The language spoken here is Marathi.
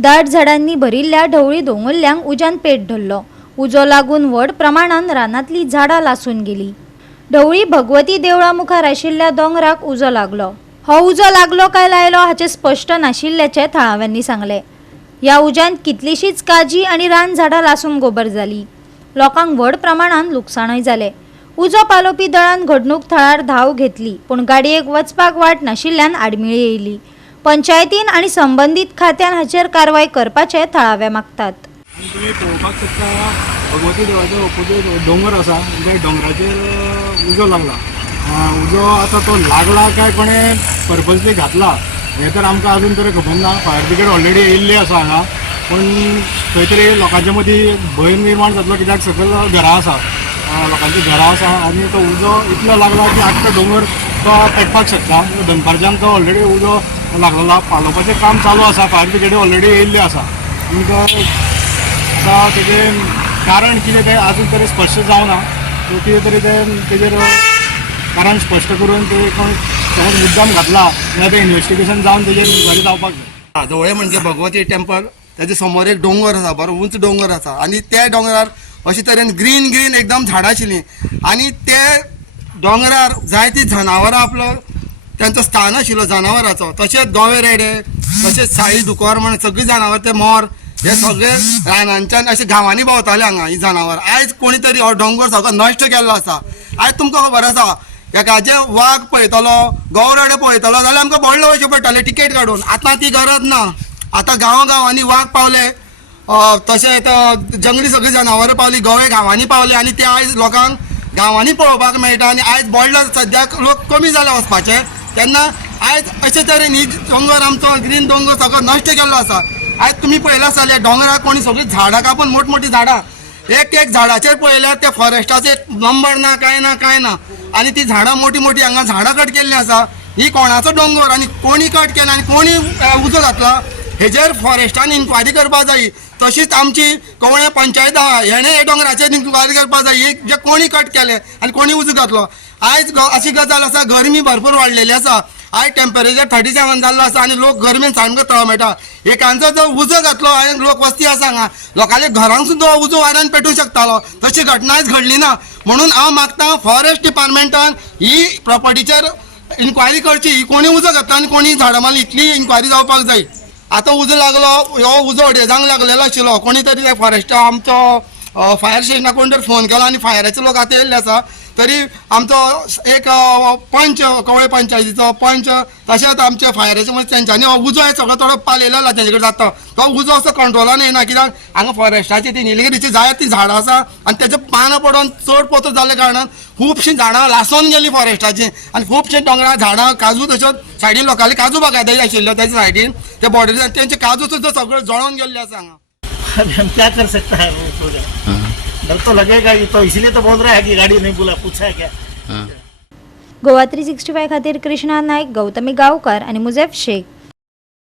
दाट झाडांनी भरिल्ल्या ढवळी दोंगुल्ल्यांक उज्यान पेट धरलो। उजो लागून व्हड प्रमाणात रानांतली झाडां लासून गेली। ढवळी भगवती देवळा मुखार आशिल्ल्या दोंगराक उजो लागलो। हो उजो लागलो काय लायलो हाचे स्पष्ट नाशिल्ल्याचे थळाव्यांनी सांगले। ह्या उज्यान कितलीशीच काजी आनी रान झाडां लासून गोबर जाली। लोकांक व्हड प्रमाणात लुकसाणय जाले। उजो पालोवपी दळान घडणूक थळार धाव घेतली, पूण गाडयेक वचपाक वाट नाशिल्ल्यान आडमेळी येयली। पंचायतीन आनी संबंधीत खात्यान हाचेर कारवाय करपाचे थळावे मागतात। तुम्ही पळोवपाक शकता भगवती देवाचो ओपोजीट डोंगर आसा, त्या डोंगराचेर उजो लागला। उजो आतां तो लागला काय कोणें पर्पजली घातला हें तर आमकां अजून तरी खबर ना। फायर ब्रिगेड ऑलरेडी येयल्ली आसा हांगा, पूण खंय तरी लोकांच्या मदीं भंय निर्माण जातलो, कित्याक सकयल घरां आसा, लोकांची घरां आसा आनी तो उजो इतलो लागला की आख्खो डोंगर तो पेटपाक शकता। दनपारच्यान तो ऑलरेडी उजो लागलेला, पालोवपाचें काम चालू आसा, फायर ब्रिगेडी ऑलरेडी येयल्ली आसा। आमकां आतां तेजें कारण कितें तें अजून तरी स्पश्ट जावना। तो कितें तरी तेजेर कारण स्पश्ट करून ते कोण मुद्दाम घातला जाल्यार तें इन्व्हेस्टिगेशन जावन तेजेर इन्क्वायरी जावपाक जाय। जवळ म्हणजे भगवती टेम्पल, त्याच्या समोर एक डोंगर आसा, बरो उंच डोंगर आसा आनी त्या डोंगरार अशे तरेन ग्रीन एकदम झाडां आशिल्लीं आनी ते डोंगरार जायतीं जनावरां आपलो त्यांचो स्थान आशिल्लो जनावरांचो। तशेंच गोवे रेडे, तशेंच साळी दुकोर म्हण सगळीं जनावर, ते मोर, हे सगळे रानांच्यान अशे गांवांनी भोंवताले हांगा ही जनावर। आयज कोणी तरी हो डोंगर सगळो नश्ट केल्लो आसा। आयज तुमकां खबर आसा एकाचे वाघ पळयतलो, गौरेडे पळयतलो जाल्यार आमकां व्हडले वयचे पडटाले टिकेट काडून। आतां ती गरज ना। आतां गांवांनी वाघ पावले, तशेंच जंगली सगळीं जनावरां पावली, गवे गांवांनी पावले आनी ते आयज लोकांक गांवांनी पळोवपाक मेळटा। आनी आयज बोडला सद्याक लोक कमी जाले वचपाचे, तेन्ना आयज अशे तरेन ही दोंगर आमचो ग्रीन दोंगर सगळो नश्ट केल्लो आसा। आयज तुमी पळयलां जाल्यार डोंगराक कोणी सगळीं झाडां कापून मोठमोठी झाडां, एक झाडाचेर पळयल्यार त्या फॉरेस्टाचे नंबर ना काय ना आनी ती झाडां मोठी हांगा झाडां कट केल्लीं आसा। ही कोणाचो डोंगर आनी कोणी कट केला आनी कोणी उजो घातला हेजेर फॉरेस्टान इन्क्वायरी करपाक जाय। तशीच आमची कवळ्या पंचायत आहा, हेणें हे डोंगराचेर इन्क्वायरी करपाक जाय जे कोणी कट केले आनी कोणी उजो घातलो। आयज अशी गजाल आसा, गरमी भरपूर वाडलेली आसा। आयज टेम्परेचर 37 जाल्लो आसा आनी लोक गरमेन सामको तळमळटा। एकांचो जो उजो घातलो आनी लोक वस्ती आसा हांगा, लोकांच्या घरांक सुद्दां उजो वाऱ्यान पेटूंक शकतालो। तशी घटना आयज घडली ना। म्हणून हांव मागतां फॉरेस्ट डिपार्टमेंटान ही प्रॉपर्टीचेर इन्क्वायरी करची, ही कोणी उजो घातला आनी कोणी झाडां मारली इतली इन्क्वायरी जावपाक जाय। आतां उजो लागलो, हो उजो अडेजांक लागलेलो आशिल्लो, कोणी तरी त्या फॉरेस्टा आमचो फायर स्टेशनाक कोण तरी फोन केलो आनी फायराचे लोक आतां येयल्ले आसा। तरी आमचो एक पंच, कवळे पंचायतीचो पंच, तशेंच आमचे फायराचे म्हणजे तेंच्यांनी हो उजो हे सगळो थोडो पालयलो आसा तेंचे कडेन जाता। तो उजो असो कंट्रोलान येना, कित्याक हांगा फॉरेस्टाची ती निलगिरीची जायती झाडां आसा आनी तेचे पानां पडोवन चड पोत जाल्ल्या कारणान खुबशीं झाडां लासोन गेलीं फॉरेस्टाची आनी खुबशीं डोंगरां झाडां, काजू, तशेंच सायडीन लोकांनी काजू बागायती आशिल्ल्यो तेच्या सायडीन त्या बॉर्डरीन तेंचे काजू सुद्दां सगळे जळोवन गेल्ले आसा हांगा। हम क्या कर सकता है वो थोड़ा डर तो लगेगा ही, तो इसलिए तो बोल रहा है कि गाड़ी नहीं बुला, पूछा है क्या। गोवा 365 खातीर कृष्णा नायक, गौतमी गांवकार आनी मुजेफ शेख।